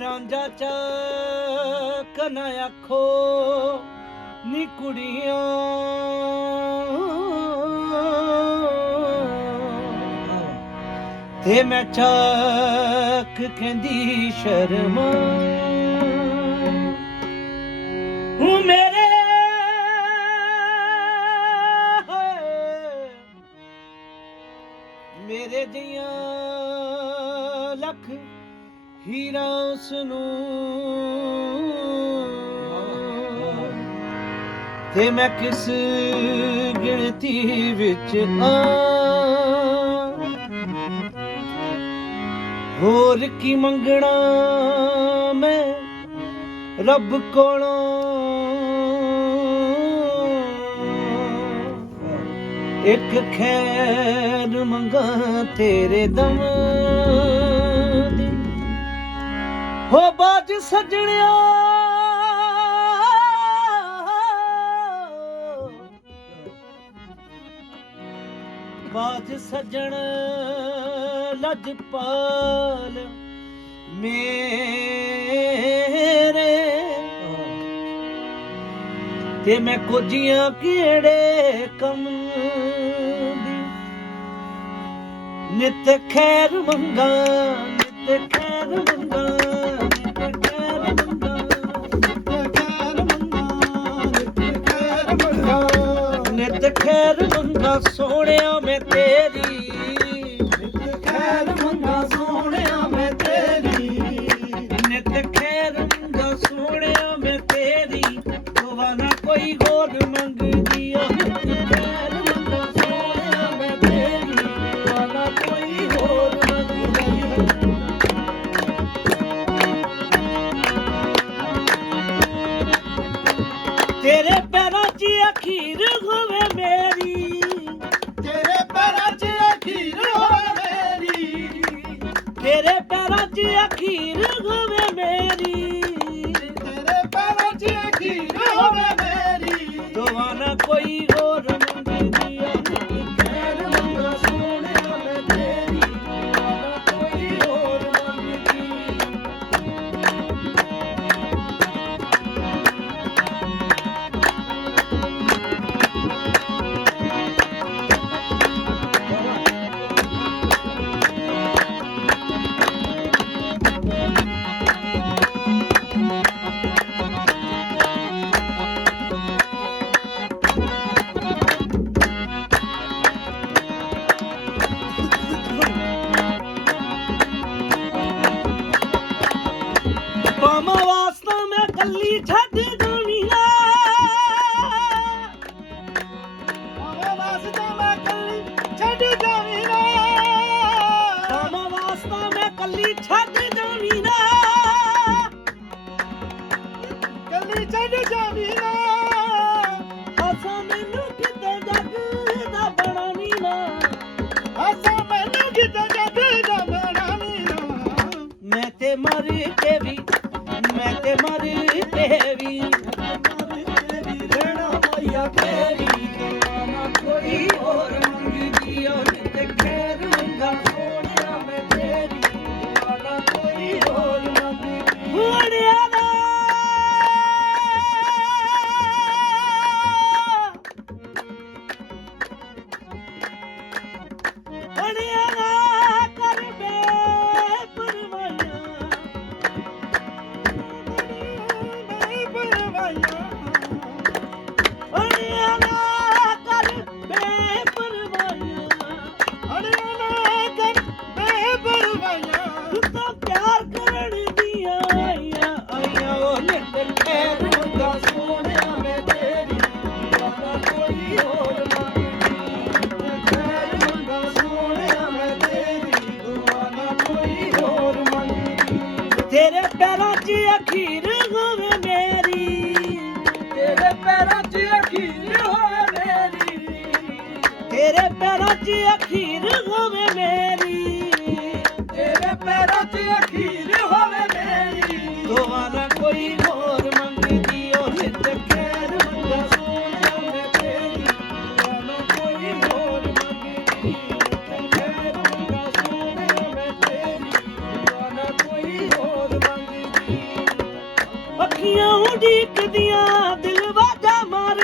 ਰਾਂਝਾ ਚੱਕ ਨਾ ਆਖੋ, ਨੀ ਕੁੜੀਆਂ। ਤੇ ਮੈਂ ਚੱਕ ਕਹਿੰਦੀ ਸ਼ਰਮਾ। ਹੂੰ ਮੇਰੇ ਮੇਰੇ ਜੀਆਂ ਲੱਖ ਹੀਰਾ ਉਸ ਨੂੰ। ਤੇ ਮੈਂ ਕਿਸ ਗਿਣਤੀ ਵਿੱਚ ਆ? ਹੋਰ ਕੀ ਮੰਗਣਾ ਮੈਂ ਰੱਬ ਕੋਲੋਂ? ਇੱਕ ਖੈਰ ਮੰਗਾ ਤੇਰੇ ਦਮ। ਹੋ ਬਾਜ ਸਜਣਿਆ। ਬਾਜ ਸਜਣ ਲਜਪਾਲ ਮੇਰੇ। ਤੇ ਮੈਂ ਕੋਜੀਆਂ ਕਿਹੜੇ ਕੰਮ ਦੀ? ਨਿਤ ਖੈਰ ਮੰਗਾ, ਨਿਤ ਖੈਰ ਮੰਗਾ। ਸੋਹਣਿਆ ਮੈਂ ਤੇਰੀ ਤੇਰੇ ਪੈਰਾਂ 'ਚ ਅਖੀਰ ਹੋਵੇ ਮੇਰੀ। ਕੱਲੀ ਤੇਰੇ ਪੈਰਾਂ 'ਚ ਅਖੀਰ ਹੋਵੇ। ਪੈਰਾਂ 'ਚ ਅਖੀਰ ਹੋਵੇ ਮੇਰੀ। ਤੇਰੇ ਪੈਰਾਂ 'ਚ ਅਖੀਰ ਹੋਵੇ ਮੇਰੀ। ਤੇਰੇ ਪੈਰਾਂ 'ਚ ਅਖੀਰ ਹੋਵੇ ਮੇਰੀ। ਦੋਵਾਂ ਦਾ ਕੋਈ ਹੋਰ ਮੰਗਦੀ ਉਹ ਹਿੱਤ ਖੈਰ ਮੰਗਾ ਸੋਹਣਾ ਮੈਂ ਤੇਰੀ। ਦੋਵਾਂ ਦਾ ਕੋਈ ਹੋਰ ਮੰਗਦੀ ਉਹ ਹਿੱਤ ਖੈਰ ਮੰਗਾ ਸੋਹਣਾ ਮੈਂ ਤੇਰੀ। ਦੋਵਾਂ ਦਾ ਕੋਈ ਹੋਰ ਮੰਗਦੀ ਅੱਖੀਆਂ ਉਡੀਕਦੀਆਂ, ਦਿਲ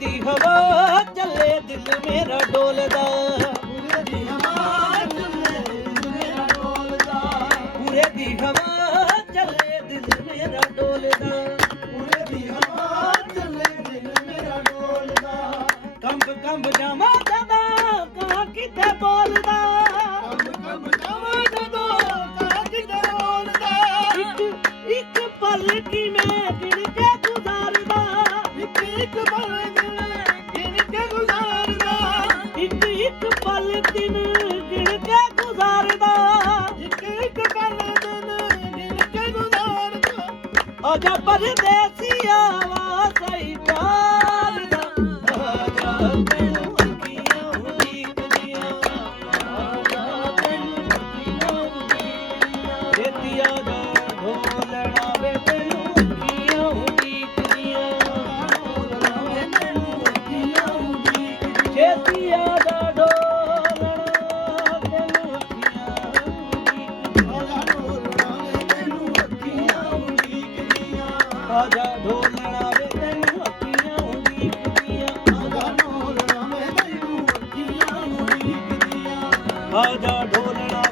ਦੀ ਹਵਾ ਚੱਲੇ ਦਿਲ ਮੇਰਾ ਡੋਲਦਾ। ਪੂਰੇ ਦੀ ਹਵਾ ਚੱਲੇ ਮੇਰਾ ਡੋਲਦਾ ਪੂਰੇ ਦੀ ਹਵਾ ਚੱਲੇ ਦਿਲ ਮੇਰਾ ਡੋਲਦਾ। ਪੂਰੇ ਦੀ ਹਵਾ ਚੱਲੇ ਦਿਲ ਮੇਰਾ ਡੋਲਦਾ ਕੰਬ ਕੰਬ ਜਾਵਾਂ ਜਦਾ ਕਾਂ ਕਿਤੇ ਬੋਲਦਾ। ਕੰਮ ਕੰਮ ਜਾਵਾਂ ਜਦੋਂ ਕਾਜ ਡੋਲਦਾ ਇੱਕ ਇੱਕ ਪਲ ਕੀ ਮੈਂ ਗਿਣ ਕੇ ਗੁਜ਼ਾਰਦਾ ਇੱਕ ਇੱਕ ਪਲ ਦਿਨ ਗਿਣ ਕੇ ਗੁਜ਼ਾਰਦਾ, ਇੱਕ ਇੱਕ ਪਲ ਦਿਨ ਗਿਣ ਕੇ ਗੁਜ਼ਾਰਦਾ। ਇੱਕ ਇੱਕ ਪਲ ਦਿਨ ਗਿਣ ਕੇ ਗੁਜ਼ਾਰਦਾ, ਆਜਾ ਪਰਦੇਸੀਆ ਵਾ ਸਹੀ ਪਿਆਰ ਦਾ ਆਜਾ ਤੈਨੂੰ ਅੱਖੀਆਂ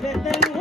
Thank you.